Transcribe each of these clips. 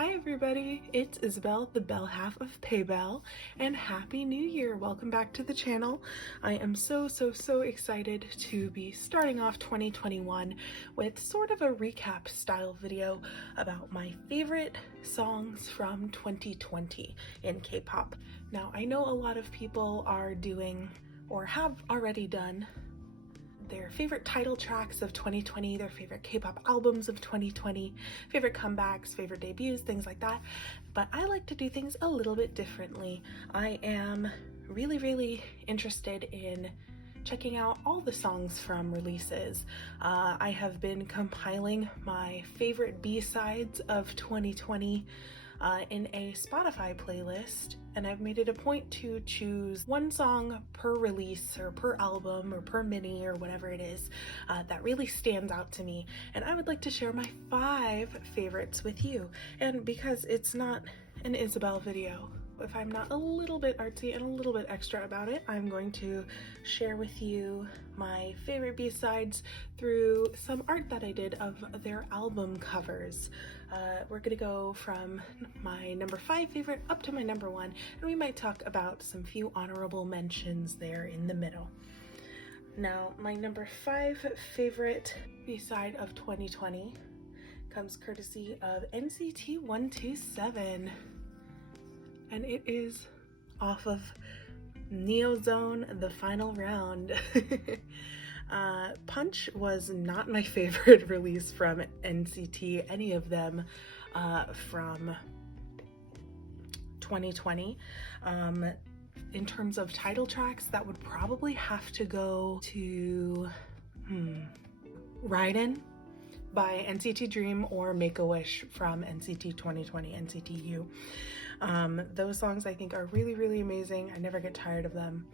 Hi everybody, it's Isabelle, the belle half of Peybelle, and Happy New Year! Welcome back to the channel. I am so excited to be starting off 2021 with sort of a recap style video about my favorite songs from 2020 in K-pop. Now, I know a lot of people are doing or have already done their favorite title tracks of 2020, their favorite K-pop albums of 2020, favorite comebacks, favorite debuts, things like that. But I like to do things a little bit differently. I am really interested in checking out all the songs from releases. I have been compiling my favorite B-sides of 2020 in a Spotify playlist, and I've made it a point to choose one song per release or per album or per mini or whatever it is that really stands out to me, and I would like to share my 5 favorites with you. And because it's not an Isabelle video, if I'm not a little bit artsy and a little bit extra about it, I'm going to share with you my favorite B-sides through some art that I did of their album covers. We're gonna go from my number 5 favorite up to my number 1, and we might talk about some few honorable mentions there in the middle. Now, my number 5 favorite B-side of 2020 comes courtesy of NCT 127. And it is off of Neozone, The Final Round. Punch was not my favorite release from NCT, any of them from 2020. In terms of title tracks, that would probably have to go to Raiden by NCT Dream or Make-A-Wish from NCT 2020, NCT U. Those songs I think are really amazing. I never get tired of them.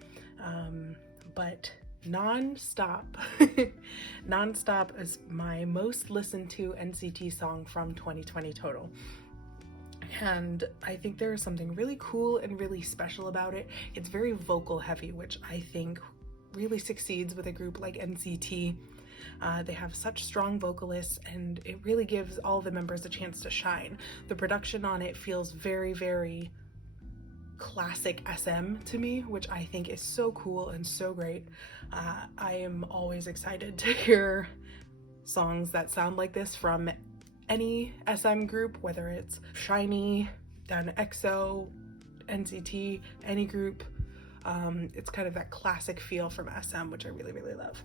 But Non-Stop Non-Stop is my most listened to NCT song from 2020 total. And I think there is something really cool and really special about it. It's very vocal heavy, which I think really succeeds with a group like NCT. They have such strong vocalists, and it really gives all the members a chance to shine. The production on it feels very classic SM to me, which I think is so cool and so great. I am always excited to hear songs that sound like this from any SM group, whether it's SHINee, down to EXO, NCT, any group. It's kind of that classic feel from SM, which I really love.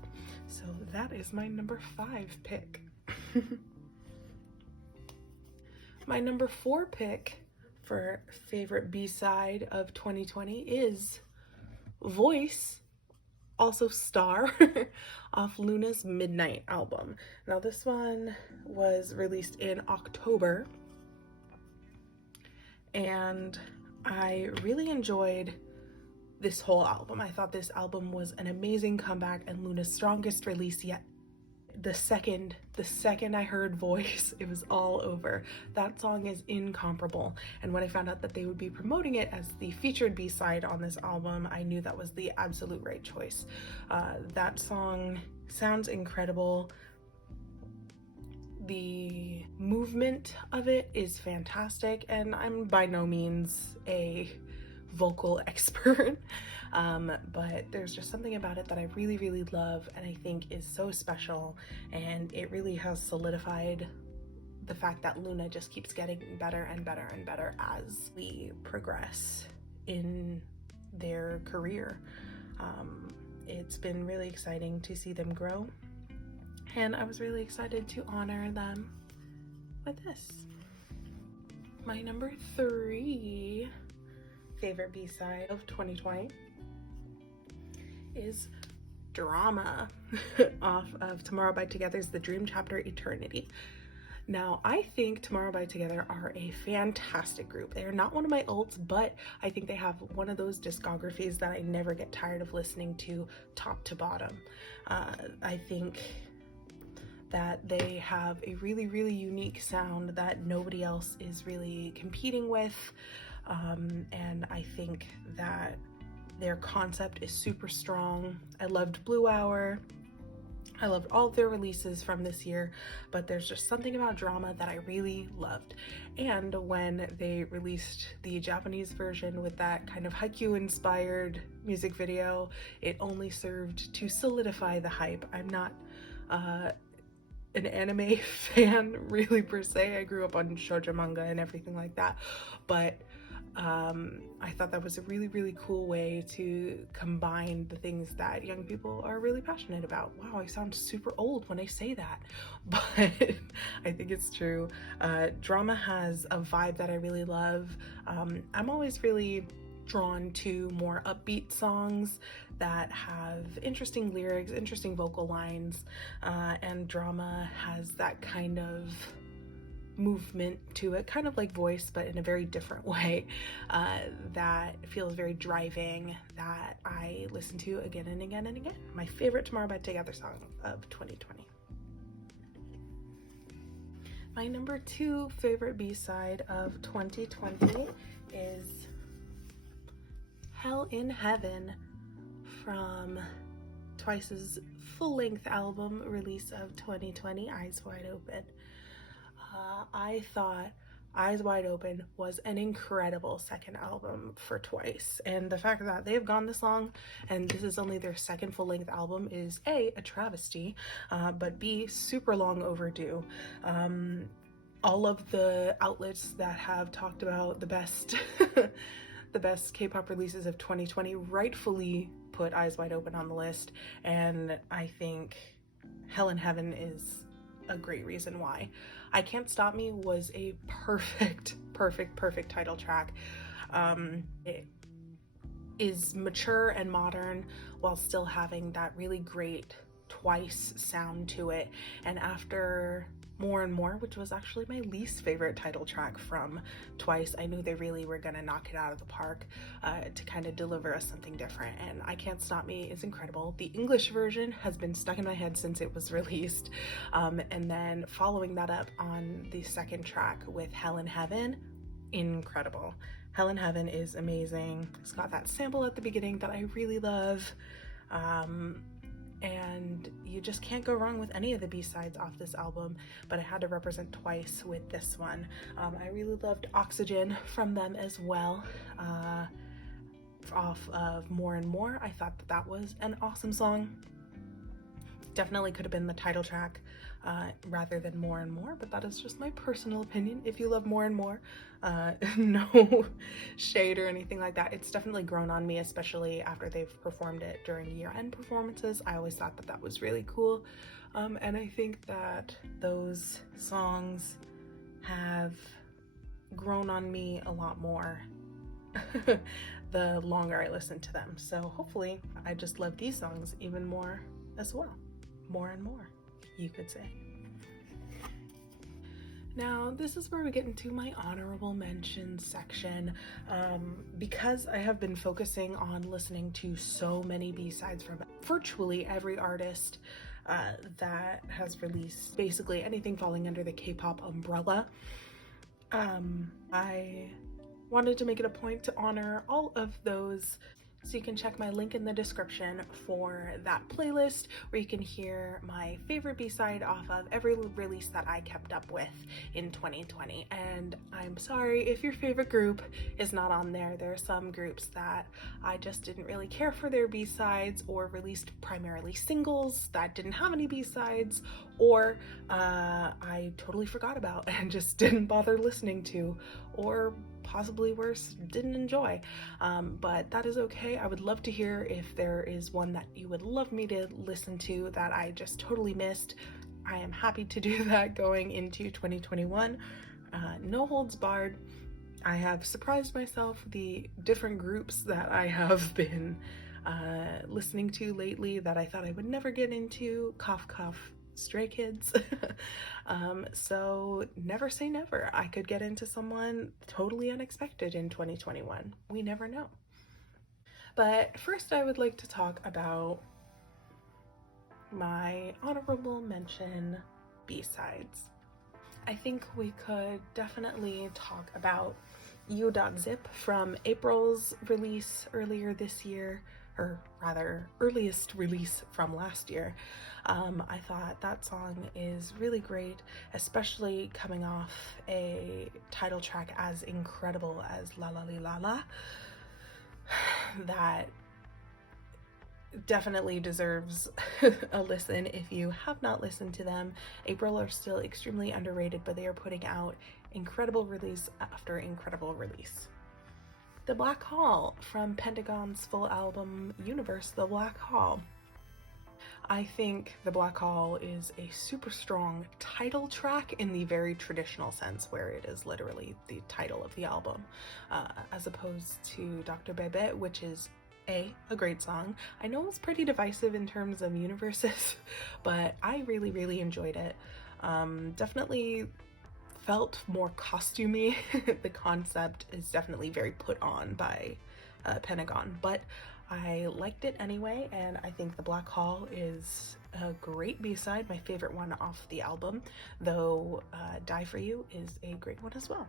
So that is my number 5 pick. My number 4 pick for favorite B-side of 2020 is Voice, also Star, off Luna's Midnight album. Now this one was released in October, and I really enjoyed this whole album. I thought this album was an amazing comeback and Luna's strongest release yet. The second I heard Voice, it was all over. That song is incomparable, and when I found out that they would be promoting it as the featured B-side on this album, I knew that was the absolute right choice. That song sounds incredible. The movement of it is fantastic, and I'm by no means a vocal expert, but there's just something about it that I really love and I think is so special, and it really has solidified the fact that Luna just keeps getting better and better as we progress in their career. It's been really exciting to see them grow, and I was really excited to honor them with this. My number 3 favorite B-side of 2020 is Drama off of Tomorrow by Together's The Dream Chapter Eternity. Now, I think Tomorrow by Together are a fantastic group. They are not one of my ults, but I think they have one of those discographies that I never get tired of listening to top to bottom. I think that they have a really unique sound that nobody else is really competing with. And I think that their concept is super strong. I loved Blue Hour. I loved all of their releases from this year, but there's just something about Drama that I really loved. And when they released the Japanese version with that kind of haiku inspired music video, it only served to solidify the hype. I'm not an anime fan really per se. I grew up on shoujo manga and everything like that, but I thought that was a really cool way to combine the things that young people are really passionate about. Wow, I sound super old when I say that, but I think it's true. Drama has a vibe that I really love. I'm always really drawn to more upbeat songs that have interesting lyrics, interesting vocal lines, and Drama has that kind of movement to it, kind of like Voice, but in a very different way, that feels very driving, that I listen to again and again and again. My favorite Tomorrow by Together song of 2020. My number 2 favorite B-side of 2020 is Hell in Heaven from Twice's full-length album release of 2020, Eyes Wide Open. I thought Eyes Wide Open was an incredible second album for Twice, and the fact that they've gone this long and this is only their second full-length album is A, a travesty, but B, super long overdue. All of the outlets that have talked about the best the best K-pop releases of 2020 rightfully put Eyes Wide Open on the list, and I think Hell in Heaven is a great reason why. I Can't Stop Me was a perfect title track. It is mature and modern while still having that really great Twice sound to it. And after More and More, which was actually my least favorite title track from Twice, I knew they really were gonna knock it out of the park to kind of deliver us something different, and I Can't Stop Me is incredible. The English version has been stuck in my head since it was released, and then following that up on the second track with Hell in Heaven, incredible. Hell in Heaven is amazing. It's got that sample at the beginning that I really love. And you just can't go wrong with any of the B-sides off this album, but I had to represent Twice with this one. I really loved Oxygen from them as well, off of More and More. I thought that that was an awesome song. Definitely could have been the title track rather than More and More, but that is just my personal opinion. If you love More and More, no shade or anything like that. It's definitely grown on me, especially after they've performed it during year-end performances. I always thought that that was really cool, and I think that those songs have grown on me a lot more the longer I listen to them. So hopefully I just love these songs even more as well. More and more, you could say. Now, this is where we get into my honorable mention section. Because I have been focusing on listening to so many B-sides from virtually every artist that has released basically anything falling under the K-pop umbrella, I wanted to make it a point to honor all of those. So you can check my link in the description for that playlist where you can hear my favorite B-side off of every release that I kept up with in 2020. And I'm sorry if your favorite group is not on there. There are some groups that I just didn't really care for their B-sides, or released primarily singles that didn't have any B-sides, or I totally forgot about and just didn't bother listening to, or possibly worse, didn't enjoy. But that is okay. I would love to hear if there is one that you would love me to listen to that I just totally missed. I am happy to do that going into 2021. No holds barred. I have surprised myself the different groups that I have been listening to lately that I thought I would never get into. Cough cough, Stray Kids. So never say never. I could get into someone totally unexpected in 2021. We never know. But first I would like to talk about my honorable mention B-sides. I think we could definitely talk about U.Zip from April's release earlier this year. or rather earliest release from last year. I thought that song is really great, especially coming off a title track as incredible as La La Li La La. That definitely deserves a listen if you have not listened to them. April are still extremely underrated, but they are putting out incredible release after incredible release. The Black Hall from Pentagon's full album Universe, The Black Hall. I think The Black Hall is a super strong title track in the very traditional sense, where it is literally the title of the album, as opposed to Dr. Bebe, which is a great song. I know it's pretty divisive in terms of universes, but I really enjoyed it. Definitely felt more costumey. The concept is definitely very put on by Pentagon, but I liked it anyway, and I think The Black Hall is a great B-side, my favorite one off the album, though Die For You is a great one as well.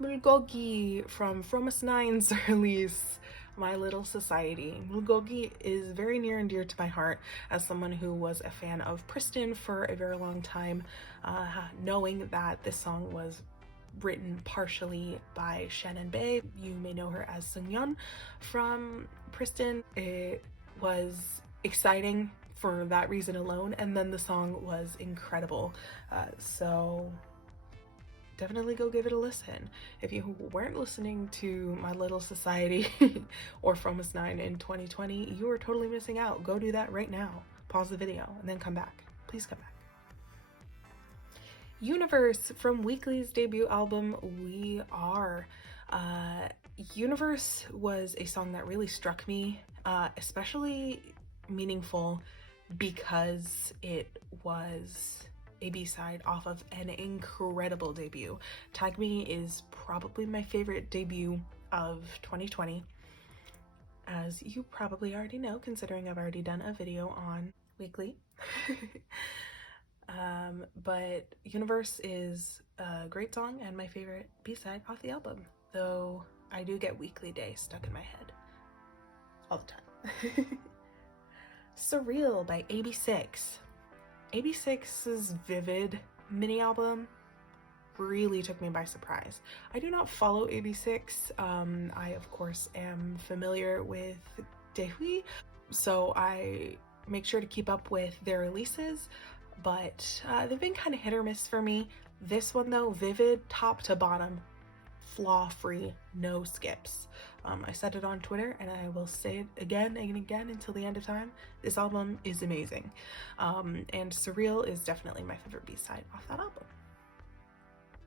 Bulgogi from Fromus 9's release, My Little Society. Bulgogi is very near and dear to my heart as someone who was a fan of Pristin for a very long time, knowing that this song was written partially by Shannon Bae. You may know her as Seungyeon from Pristin. It was exciting for that reason alone, and then the song was incredible. So definitely go give it a listen. If you weren't listening to My Little Society or Fromus 9 in 2020, you are totally missing out. Go do that right now. Pause the video and then come back. Please come back. Universe from Weekly's debut album, We Are. Universe was a song that really struck me, especially meaningful because it was a B-side off of an incredible debut. Tag Me is probably my favorite debut of 2020, as you probably already know, considering I've already done a video on Weekly. But Universe is a great song and my favorite B-side off the album, though I do get Weekly Day stuck in my head all the time. Surreal by AB6. AB6's Vivid mini album really took me by surprise. I do not follow AB6. I of course am familiar with Daehui, so I make sure to keep up with their releases, but they've been kind of hit or miss for me. This one though, Vivid, top to bottom, flaw-free, no skips. I said it on Twitter and I will say it again and again until the end of time. This album is amazing. And Surreal is definitely my favorite B-side off that album.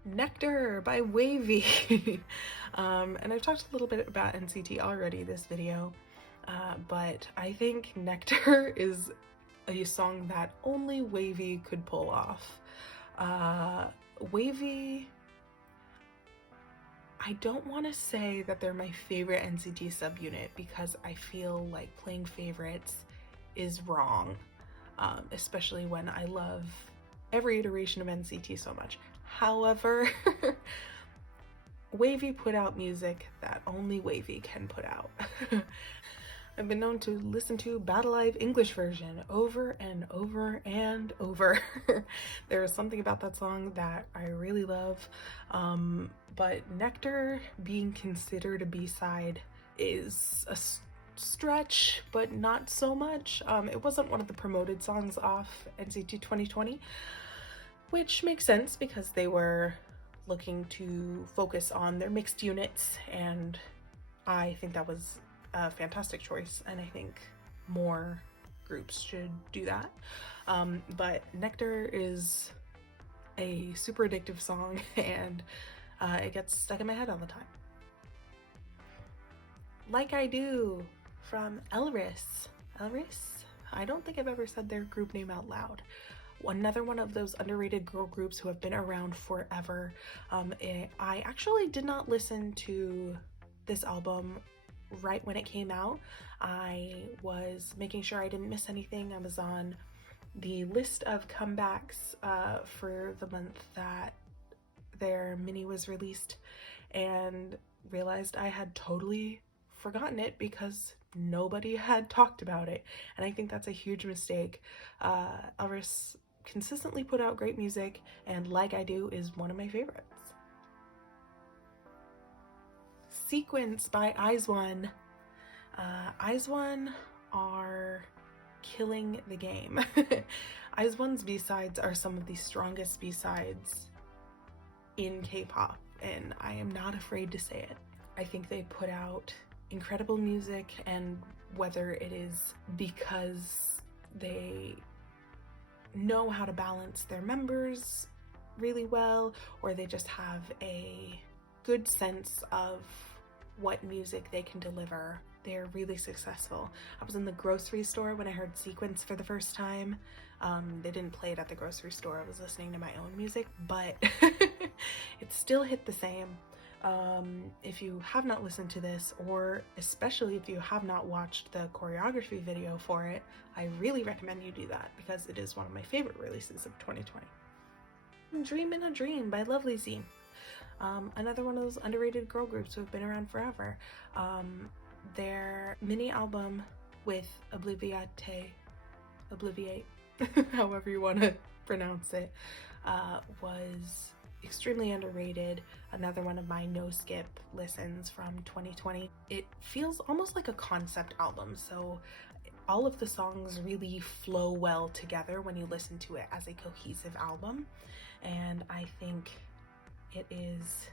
Nectar by Wavy. And I've talked a little bit about NCT already this video, but I think Nectar is a song that only Wavy could pull off. Wavy, I don't want to say that they're my favorite NCT subunit because I feel like playing favorites is wrong, especially when I love every iteration of NCT so much. However, Wavy put out music that only Wavy can put out. I've been known to listen to Battle Live English version over and over and over. There is something about that song that I really love. But Nectar being considered a B-side is a stretch, but not so much. It wasn't one of the promoted songs off NCT 2020, which makes sense because they were looking to focus on their mixed units, and I think that was a fantastic choice, and I think more groups should do that. But Nectar is a super addictive song, and it gets stuck in my head all the time. Like I Do from Elris. Elris? I don't think I've ever said their group name out loud. Another one of those underrated girl groups who have been around forever. I actually did not listen to this album right when it came out. I was making sure I didn't miss anything. I was on the list of comebacks for the month that their mini was released, and realized I had totally forgotten it because nobody had talked about it, and I think that's a huge mistake. Elvis consistently put out great music, and Like I Do is one of my favorites. Sequence by IZ*ONE. IZ*ONE are killing the game. IZ*ONE's B-sides are some of the strongest B-sides in K-pop, and I am not afraid to say it. I think they put out incredible music, and whether it is because they know how to balance their members really well, or they just have a good sense of what music they can deliver, they're really successful. I was in the grocery store when I heard Sequence for the first time. They didn't play it at the grocery store. I was listening to my own music, but it still hit the same. If you have not listened to this, or especially if you have not watched the choreography video for it, I really recommend you do that because it is one of my favorite releases of 2020. Dream in a Dream by Lovely Z. Another one of those underrated girl groups who have been around forever. Their mini album with Obliviate, however you want to pronounce it, was extremely underrated. Another one of my no skip listens from 2020. It feels almost like a concept album, so all of the songs really flow well together when you listen to it as a cohesive album, and I think it is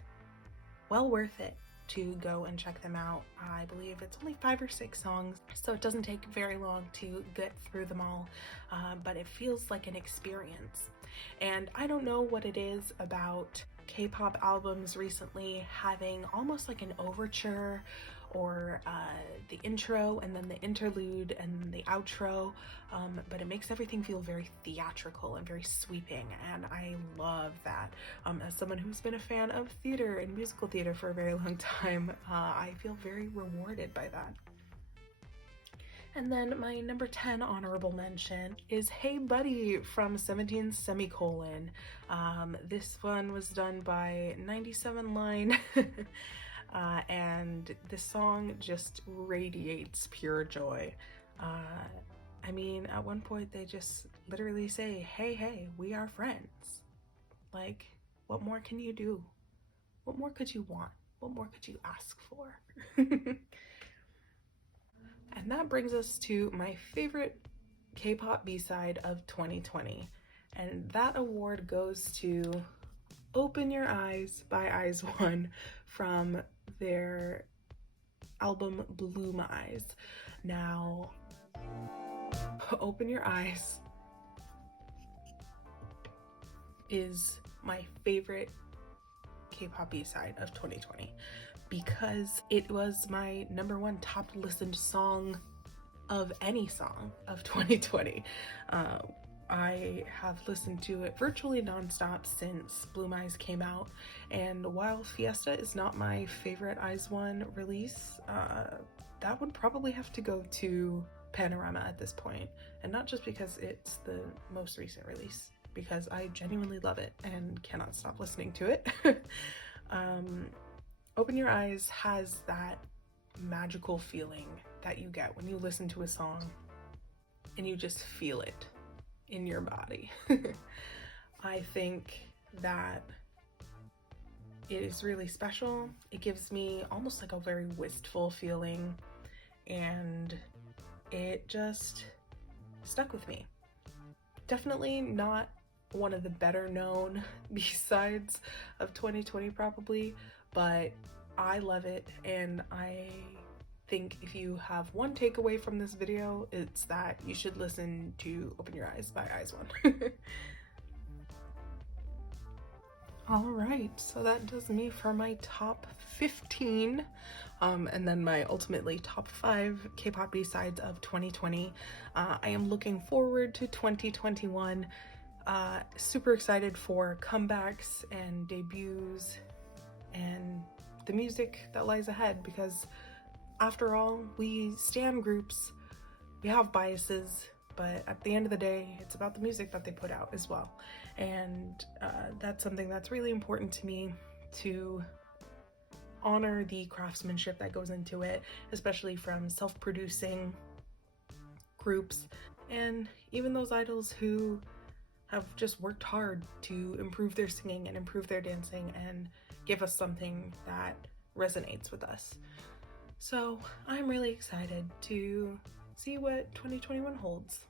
well worth it to go and check them out. I believe it's only 5 or 6 songs, so it doesn't take very long to get through them all, but it feels like an experience. And I don't know what it is about K-pop albums recently having almost like an overture, or the intro and then the interlude and the outro, but it makes everything feel very theatrical and very sweeping, and I love that. As someone who's been a fan of theater and musical theater for a very long time, I feel very rewarded by that. And then my number 10 honorable mention is Hey Buddy from 17 Semicolon. This one was done by 97 Line. And this song just radiates pure joy. I mean, at one point they just literally say, hey, we are friends. Like, what more can you do? What more could you want? What more could you ask for? And that brings us to my favorite K-pop B-side of 2020. And that award goes to Open Your Eyes by IZ*ONE from their album Bloom Eyes. Now, Open Your Eyes is my favorite K-pop B-side of 2020 because it was my number 1 top listened song of any song of 2020. I have listened to it virtually nonstop since Bloom Eyes came out, and while Fiesta is not my favorite IZ*ONE release, that would probably have to go to Panorama at this point, and not just because it's the most recent release, because I genuinely love it and cannot stop listening to it. Open Your Eyes has that magical feeling that you get when you listen to a song and you just feel it in your body. I think that it is really special. It gives me almost like a very wistful feeling, and it just stuck with me. Definitely not one of the better known B-sides of 2020 probably, but I love it, and I think if you have one takeaway from this video, it's that you should listen to Open Your Eyes by IZ*ONE. Alright, so that does me for my top 15, and then my ultimately top 5 K-pop B-sides of 2020. I am looking forward to 2021. Super excited for comebacks and debuts and the music that lies ahead, because after all, we stan groups, we have biases, but at the end of the day, it's about the music that they put out as well. And that's something that's really important to me, to honor the craftsmanship that goes into it, especially from self-producing groups and even those idols who have just worked hard to improve their singing and improve their dancing and give us something that resonates with us. So I'm really excited to see what 2021 holds.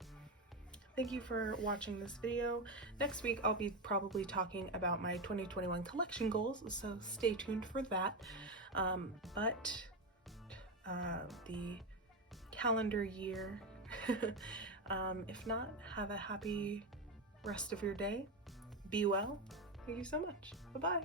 Thank you for watching this video. Next week I'll be probably talking about my 2021 collection goals, so stay tuned for that. The calendar year, if not, have a happy rest of your day. Be well. Thank you so much. Bye-bye.